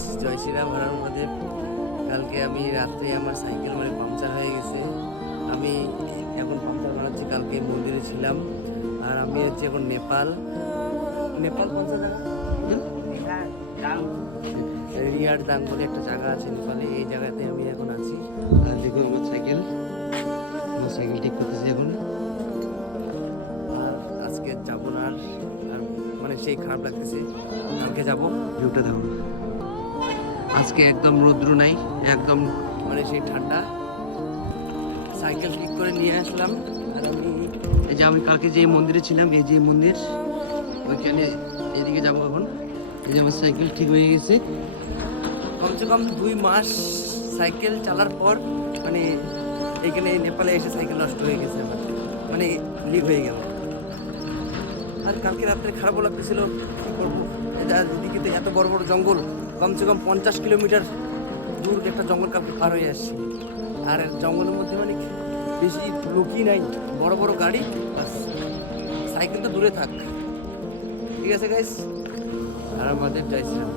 Guys, জয় শ্রীরাম হরার মহাদেব। কালকে আমি রাত্রে আমার সাইকেল পাংচার হয়ে গেছে। আমি এখন পাংচার বানাচ্ছি, কালকে মন্দিরে ছিলাম। আর আমি হচ্ছে এখন নেপাল কোন জায়গা? রিয়ার দাং বলে একটা জায়গা আছে নেপালে, এই জায়গাতে আমি এখন আছি। আর দেখুন আমার সাইকেল ঠিক করতেছি এখন। আর আজকে যাবো না, আর সেই খারাপ লাগতেছে। কালকে যাবো, ভিউটা দেখো। আজকে একদম রৌদ্র নাই, একদম সেই ঠান্ডা। সাইকেল ঠিক করে নিয়ে আসলাম। আর আমি কালকে যে মন্দিরে ছিলাম, এই যে মন্দির, ওইখানে এদিকে যাবো এখন। এই যে আমার সাইকেল ঠিক হয়ে গেছে। কমসে কম 2 মাস সাইকেল চালার পর এখানে নেপালে এসে সাইকেল নষ্ট হয়ে গেছে আমার, লিক হয়ে গেল। আর কালকে রাত্রে খারাপও লাগতেছিল, কী করবো। এদিকে তো এত বড় বড় জঙ্গল, কমসে কম 50 কিলোমিটার দূর একটা জঙ্গল কালকে পার হয়ে আসছি। আর জঙ্গলের মধ্যে বেশি লোকই নাই, বড় বড় গাড়ি, বাস। সাইকেল তো দূরে থাক। ঠিক আছে গাইস, আর আমাদের জয় শ্রীরাম।